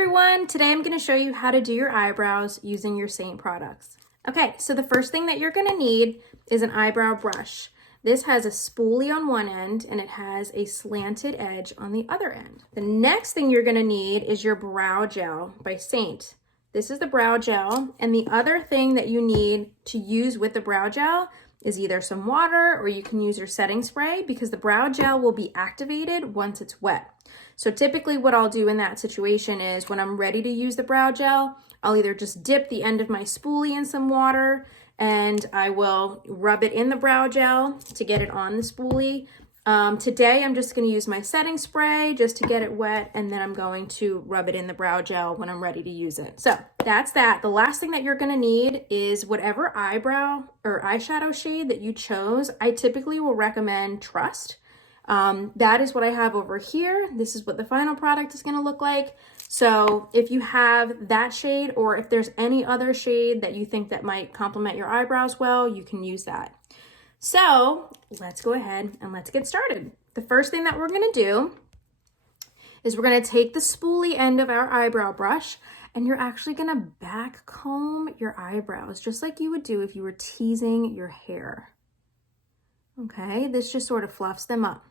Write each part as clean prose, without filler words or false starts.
everyone, today I'm going to show you how to do your eyebrows using your Seint products. Okay, so the first thing that you're going to need is an eyebrow brush. This has a spoolie on one end and it has a slanted edge on the other end. The next thing you're going to need is your brow gel by Seint. This is the brow gel, and the other thing that you need to use with the brow gel is either some water or you can use your setting spray, because the brow gel will be activated once it's wet. So typically what I'll do in that situation is when I'm ready to use the brow gel, I'll either just dip the end of my spoolie in some water and I will rub it in the brow gel to get it on the spoolie. Today I'm just going to use my setting spray just to get it wet, and then I'm going to rub it in the brow gel when I'm ready to use it. So that's that. The last thing that you're going to need is whatever eyebrow or eyeshadow shade that you chose. I typically will recommend Trust. That is what I have over here. This is what the final product is going to look like. So if you have that shade, or if there's any other shade that you think that might complement your eyebrows well, you can use that. So let's go ahead and let's get started. The first thing that we're going to do is we're going to take the spoolie end of our eyebrow brush, and you're actually going to back comb your eyebrows just like you would do if you were teasing your hair. Okay, this just sort of fluffs them up.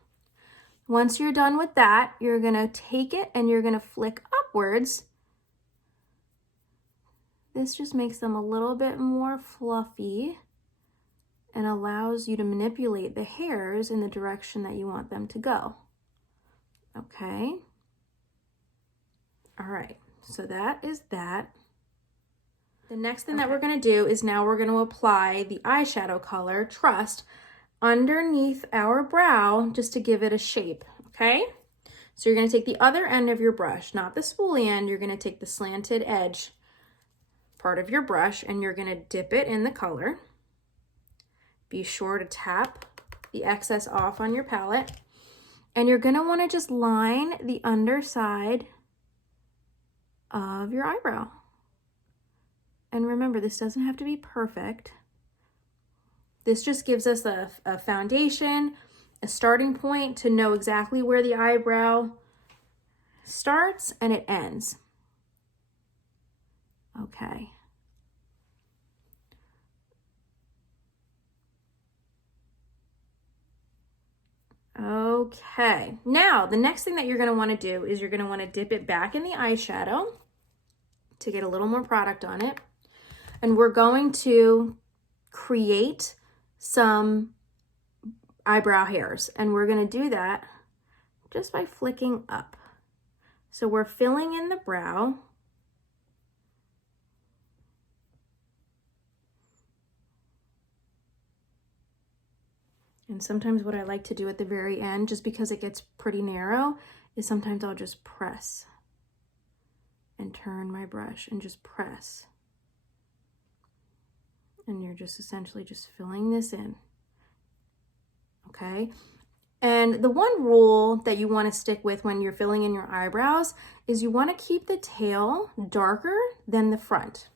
Once you're done with that, you're going to take it and you're going to flick upwards. This just makes them a little bit more fluffy and allows you to manipulate the hairs in the direction that you want them to go. Okay. All right, so that is that. The next thing that we're going to do is now we're going to apply the eyeshadow color, Trust, underneath our brow just to give it a shape, okay? So you're going to take the other end of your brush, not the spoolie end. You're going to take the slanted edge part of your brush and you're going to dip it in the color. Be sure to tap the excess off on your palette. And you're going to want to just line the underside of your eyebrow. And remember, this doesn't have to be perfect. This just gives us a foundation, a starting point to know exactly where the eyebrow starts and it ends. Okay. Okay, now the next thing that you're going to want to do is you're going to want to dip it back in the eyeshadow to get a little more product on it. And we're going to create some eyebrow hairs, and we're going to do that just by flicking up. So we're filling in the brow. And sometimes what I like to do at the very end, just because it gets pretty narrow, is sometimes I'll just press and turn my brush and just press. And you're just essentially just filling this in, okay? And the one rule that you want to stick with when you're filling in your eyebrows is you want to keep the tail darker than the front.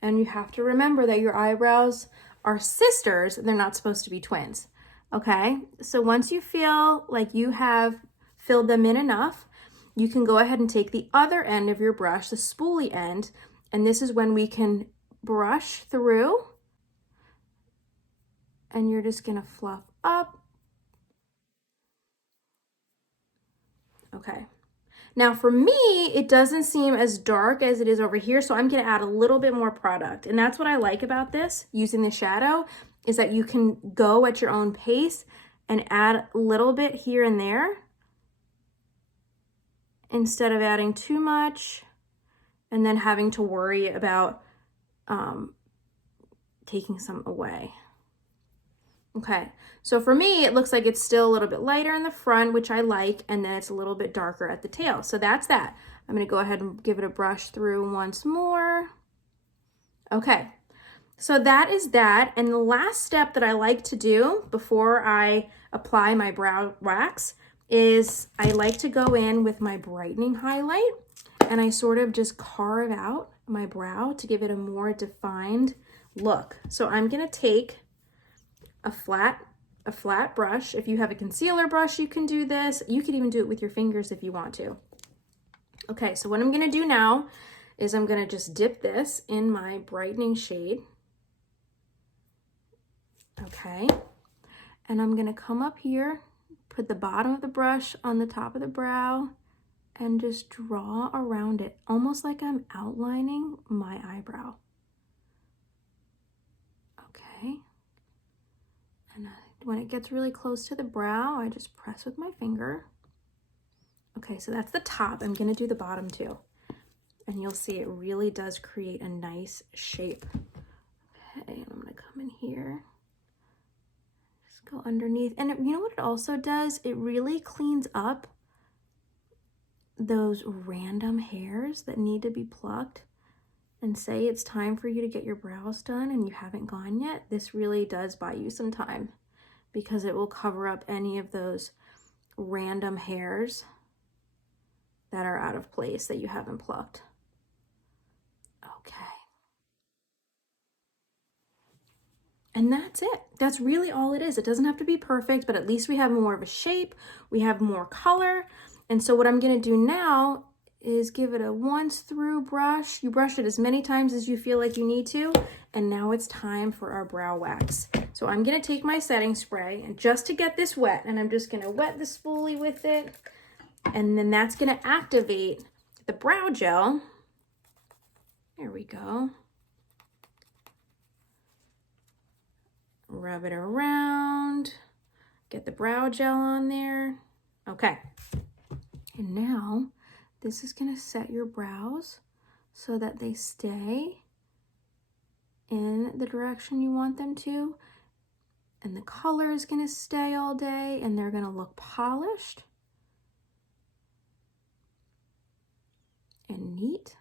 And you have to remember that your eyebrows are sisters, they're not supposed to be twins, okay? So once you feel like you have filled them in enough, you can go ahead and take the other end of your brush, the spoolie end, and this is when we can brush through, and you're just gonna fluff up. Okay. Now for me, it doesn't seem as dark as it is over here, so I'm gonna add a little bit more product. And that's what I like about this, using the shadow, is that you can go at your own pace and add a little bit here and there instead of adding too much and then having to worry about taking some away. Okay, so for me, it looks like it's still a little bit lighter in the front, which I like, and then it's a little bit darker at the tail. So that's that. I'm gonna go ahead and give it a brush through once more. Okay, so that is that. And the last step that I like to do before I apply my brow wax is I like to go in with my brightening highlight, and I sort of just carve out my brow to give it a more defined look. So I'm gonna take a flat brush. If you have a concealer brush, you can do this. You can even do it with your fingers if you want to. Okay, so what I'm gonna do now is I'm gonna just dip this in my brightening shade. Okay, and I'm gonna come up here, put the bottom of the brush on the top of the brow, and just draw around it, almost like I'm outlining my eyebrow. Okay, and when it gets really close to the brow, I just press with my finger. Okay, so that's the top. I'm gonna do the bottom too. And you'll see it really does create a nice shape. Okay, and I'm gonna come in here. Just go underneath. And you know what it also does? It really cleans up those random hairs that need to be plucked. And say it's time for you to get your brows done and you haven't gone yet. This really does buy you some time because it will cover up any of those random hairs that are out of place that you haven't plucked. Okay. And that's it. That's really all it is. It doesn't have to be perfect, but at least we have more of a shape. We have more color. And so what I'm gonna do now is give it a once through brush. You brush it as many times as you feel like you need to. And now it's time for our brow wax. So I'm gonna take my setting spray and just to get this wet, and I'm just gonna wet the spoolie with it. And then that's gonna activate the brow gel. There we go. Rub it around, get the brow gel on there. Okay, and now this is gonna set your brows so that they stay in the direction you want them to. And the color is gonna stay all day and they're gonna look polished and neat.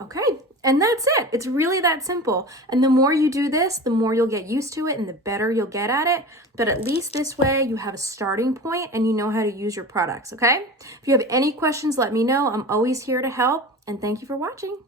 Okay, and that's it. It's really that simple. And the more you do this, the more you'll get used to it and the better you'll get at it. But at least this way you have a starting point and you know how to use your products, okay? If you have any questions, let me know. I'm always here to help, and thank you for watching.